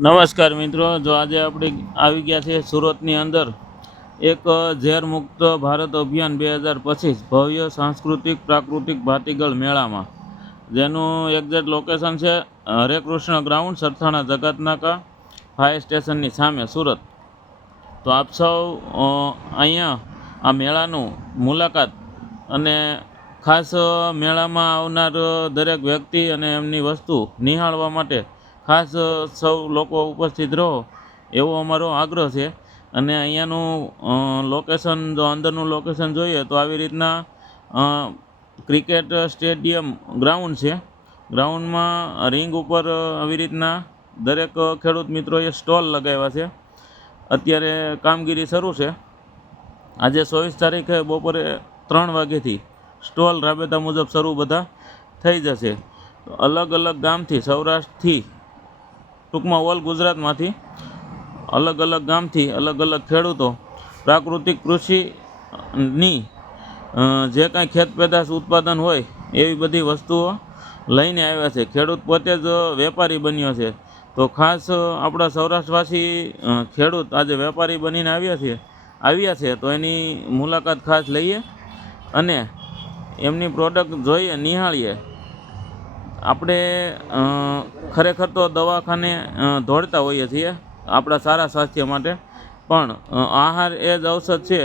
નમસ્કાર મિત્રો, જો આજે આપણે આવી ગયા છીએ સુરતની અંદર, એક ઝેર મુક્ત ભારત અભિયાન બે હજાર પચીસ ભવ્ય સાંસ્કૃતિક પ્રાકૃતિક ભાતીગળ મેળામાં. જેનું એક્ઝેક્ટ લોકેશન છે, હરે કૃષ્ણ ગ્રાઉન્ડ સરથાણા જગતનાકા ફાયર સ્ટેશનની સામે, સુરત. તો આપ સૌ અહીંયા આ મેળાનું મુલાકાત અને ખાસ મેળામાં આવનાર દરેક વ્યક્તિ અને એમની વસ્તુ નિહાળવા માટે ખાસ સૌ લોકો ઉપસ્થિત રહો, એવો અમારો આગ્રહ છે. અને અહીંયાનું લોકેશન જો અંદરનું લોકેશન જોઈએ તો આવી રીતના ક્રિકેટ સ્ટેડિયમ ગ્રાઉન્ડ છે. ગ્રાઉન્ડમાં રિંગ ઉપર આવી રીતના દરેક ખેડૂત મિત્રોએ સ્ટોલ લગાવ્યા છે. અત્યારે કામગીરી શરૂ છે. આજે ચોવીસ તારીખે બપોરે ત્રણ વાગ્યેથી સ્ટોલ રાબેતા મુજબ શરૂ બધા થઈ જશે. અલગ અલગ ગામથી, સૌરાષ્ટ્રથી ટૂંકમાં ઓલ ગુજરાતમાંથી અલગ અલગ ગામથી અલગ અલગ ખેડૂતો પ્રાકૃતિક કૃષિની જે કાંઈ ખેત પેદાશ ઉત્પાદન હોય એવી બધી વસ્તુઓ લઈને આવ્યા છે. ખેડૂત પોતે જ વેપારી બન્યો છે. તો ખાસ આપણા સૌરાષ્ટ્રવાસી ખેડૂત આજે વેપારી બનીને આવ્યા છે આવ્યા છે, તો એની મુલાકાત ખાસ લઈએ અને એમની પ્રોડક્ટ જોઈએ, નિહાળીએ. આપણે ખરેખર તો દવાખાને દોડતા હોઈએ છીએ આપણા સારા સ્વાસ્થ્ય માટે. પણ આહાર એ જ ઔષધ છે.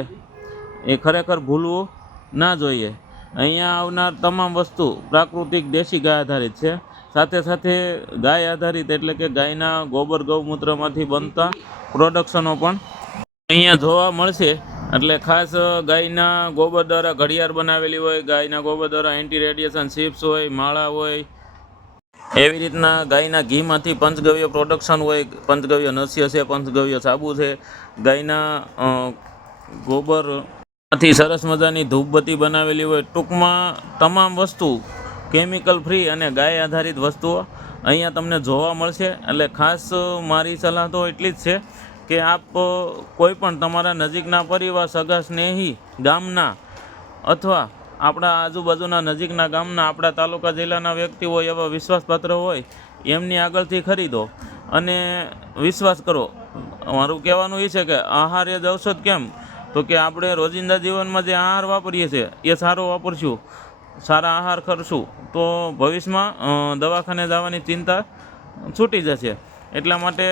એ ખરેખર ભૂલવું ના જોઈએ. અહીંયા આવનાર તમામ વસ્તુ પ્રાકૃતિક દેશી ગાય આધારિત છે. સાથે સાથે ગાય આધારિત એટલે કે ગાયના ગોબર ગૌમૂત્રમાંથી બનતા પ્રોડક્શનો પણ અહીંયા જોવા મળશે. એટલે ખાસ ગાયના ગોબર દ્વારા ઘડિયાળ બનાવેલી હોય, ગાયના ગોબર દ્વારા એન્ટી રેડિયેશન શિપ્સ હોય, માળા હોય એવી રીતના ગાયના ઘીમાંથી પંચગવ્ય પ્રોડક્શન હોય, પંચગવ્ય નસ્ય છે, પંચગવ્ય સાબુ છે. ગાયના ગોબરમાંથી સરસ મજાની ધૂપબત્તી બનાવેલી હોય. ટૂંકમાં તમામ વસ્તુ કેમિકલ ફ્રી અને ગાય આધારિત વસ્તુઓ અહીંયા તમને જોવા મળશે. એટલે ખાસ મારી સલાહ તો એટલી જ છે કે આપ કોઈ પણ તમારા નજીકના પરિવાર, સગા, સ્નેહી, ગામના અથવા આપણા આજુબાજુના નજીકના ગામના આપણા તાલુકા જિલ્લાના વ્યક્તિ હોય એવા વિશ્વાસપાત્ર હોય, એમની આગળથી ખરીદો. અને વિશ્વાસ કરો. મારું કહેવાનું એ છે કે આહાર એ જ ઔષધ કેમ? તો કે આપણે રોજિંદા જીવનમાં જે આહાર વાપરીએ છીએ, એ સારો વાપરશું. સારા આહાર કરશું. તો ભવિષ્યમાં દવાખાને જવાની ચિંતા છૂટી જશે. એટલા માટે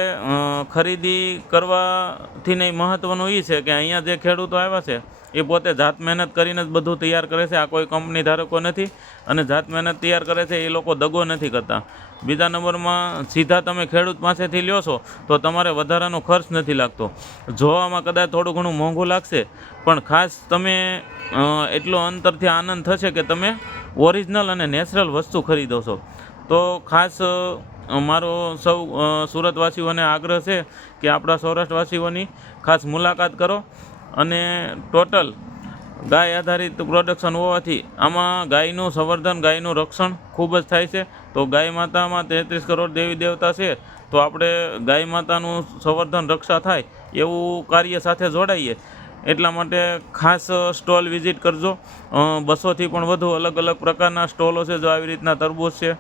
ખરીદી કરવાથી નહીં મહત્ત્વનું એ છે કે અહીંયા જે ખેડૂતો આવ્યા છે, એ પોતે જાત મહેનત કરીને જ બધું તૈયાર કરે છે. આ કોઈ કંપની ધારકો નથી અને જાત મહેનત તૈયાર કરે છે એ લોકો દગો નથી કરતા. બીજા નંબરમાં, સીધા તમે ખેડૂત પાસેથી લ્યો છો તો તમારે વધારાનો ખર્ચ નથી લાગતો. જોવામાં કદાચ થોડું ઘણું મોંઘું લાગશે, પણ ખાસ તમે એટલો અંતરથી આનંદ થશે કે તમે ઓરિજિનલ અને નેચરલ વસ્તુ ખરીદો છો. તો ખાસ મારો સૌ સુરતવાસીઓને આગ્રહ છે કે આપણા સૌરાષ્ટ્રવાસીઓની ખાસ મુલાકાત કરો અને ટોટલ ગાય આધારિત પ્રોડક્શન હોવાથી આમાં ગાયનું સંવર્ધન, ગાયનું રક્ષણ ખૂબ જ થાય છે. તો ગાય માતામાં તેત્રીસ કરોડ દેવી દેવતા છે, તો આપણે ગાય માતાનું સંવર્ધન રક્ષા થાય એવું કાર્ય સાથે જોડાઈએ. એટલા માટે ખાસ સ્ટોલ વિઝિટ કરજો. બસોથી પણ વધુ અલગ અલગ પ્રકારના સ્ટોલો છે, જો આવી રીતના તરબૂચ છે.